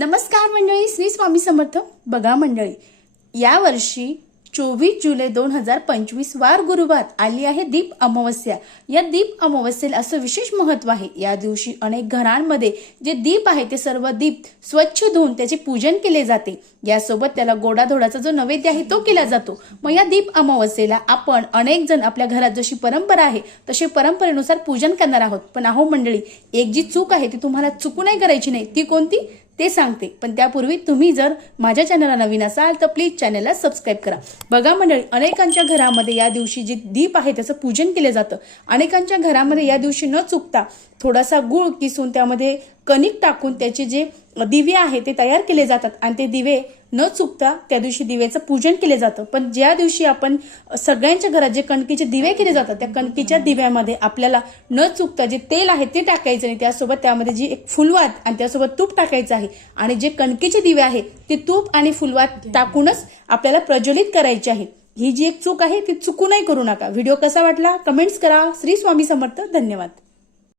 नमस्कार मंडळी श्री स्वामी समर्थ. बघा मंडळी यावर्षी चोवीस जुलै दोन हजार पंचवीस वार गुरुवार आली आहे दीप अमावस्या. या दीप अमावस्येला असं विशेष महत्त्व आहे. या दिवशी अनेक घरांमध्ये जे दीप आहे ते सर्व दीप स्वच्छ धुवून त्याचे पूजन केले जाते. यासोबत त्याला गोडाधोडाचा जो नैवेद्य आहे तो केला जातो. मग या दीप अमावस्येला आपण अनेक जण आपल्या घरात जशी परंपरा आहे तशी परंपरेनुसार पूजन करणार आहोत. पण अहो मंडळी एक जी चूक आहे ती तुम्हाला चुकू नाही करायची नाही. ती कोणती? ते सांगते. पण त्यापूर्वी तुम्ही जर माझ्या चॅनलला नवीन असाल तर प्लीज चॅनलला सबस्क्राईब करा. बघा मंडळी अनेकांच्या घरामध्ये या दिवशी जे दीप आहे त्याचं पूजन केलं जातं. अनेकांच्या घरामध्ये या दिवशी न चुकता थोडासा गुळ किसून त्यामध्ये कणिक टाकून त्याचे जे दिवे आहे ते तयार केले जातात. आणि ते दिवे न चुकता त्या दिवशी दिव्याचं पूजन केले जातं. पण ज्या दिवशी आपण सगळ्यांच्या घरात जे कणकीचे दिवे केले जातात त्या कणकीच्या दिव्यामध्ये आपल्याला न चुकता जे तेल आहे ते टाकायचं आणि त्यासोबत त्यामध्ये जी एक फुलवात आणि त्यासोबत तूप टाकायचं आहे. आणि जे कणकीचे दिवे आहे ते तूप आणि फुलवात टाकूनच आपल्याला प्रज्वलित करायचे आहे. ही जी एक चूक आहे ती चुकूनही करू नका. व्हिडिओ कसा वाटला? कमेंट्स करा. श्री स्वामी समर्थ. धन्यवाद.